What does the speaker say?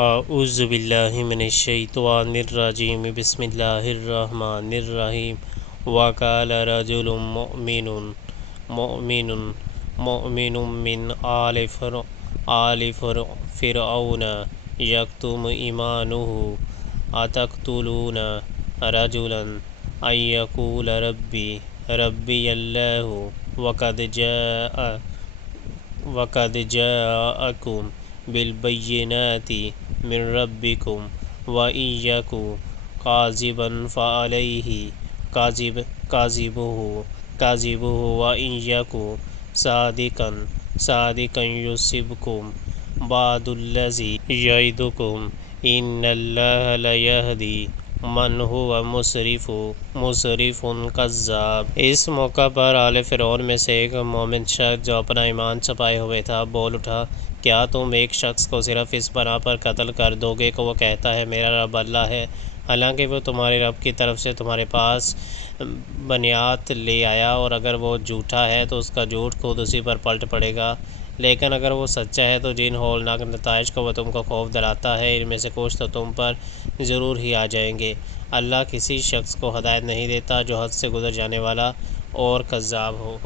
اعوذ باللہ من الشیطان الرجیم بسم اللہ الرحمن الرحیم وقال رجل مؤمن من آل فرعون یکتم ایمانہ اتقتلون رجلا ان یقول ربی اللہ وقد جاءکم بالبینات من ربکم وَإِن یَکُ کاذبا فعلیہ کاذبہ وَإِن یَکُ صادقا یصبکم بعض الذی یعدکم ان اللہ لیہدی من ہوا مسرف کذاب۔ اس موقع پر آل فرعون میں سے ایک مومن شخص جو اپنا ایمان چھپائے ہوئے تھا بول اٹھا، کیا تم ایک شخص کو صرف اس بنا پر قتل کر دو گے کہ وہ کہتا ہے میرا رب اللہ ہے، حالانکہ وہ تمہارے رب کی طرف سے تمہارے پاس بینات لے آیا، اور اگر وہ جھوٹا ہے تو اس کا جھوٹ خود اسی پر پلٹ پڑے گا، لیکن اگر وہ سچا ہے تو جن ہولناک نتائج کو وہ تم کو خوف دلاتا ہے ان میں سے کچھ تو تم پر ضرور ہی آ جائیں گے۔ اللہ کسی شخص کو ہدایت نہیں دیتا جو حد سے گزر جانے والا اور کذاب ہو۔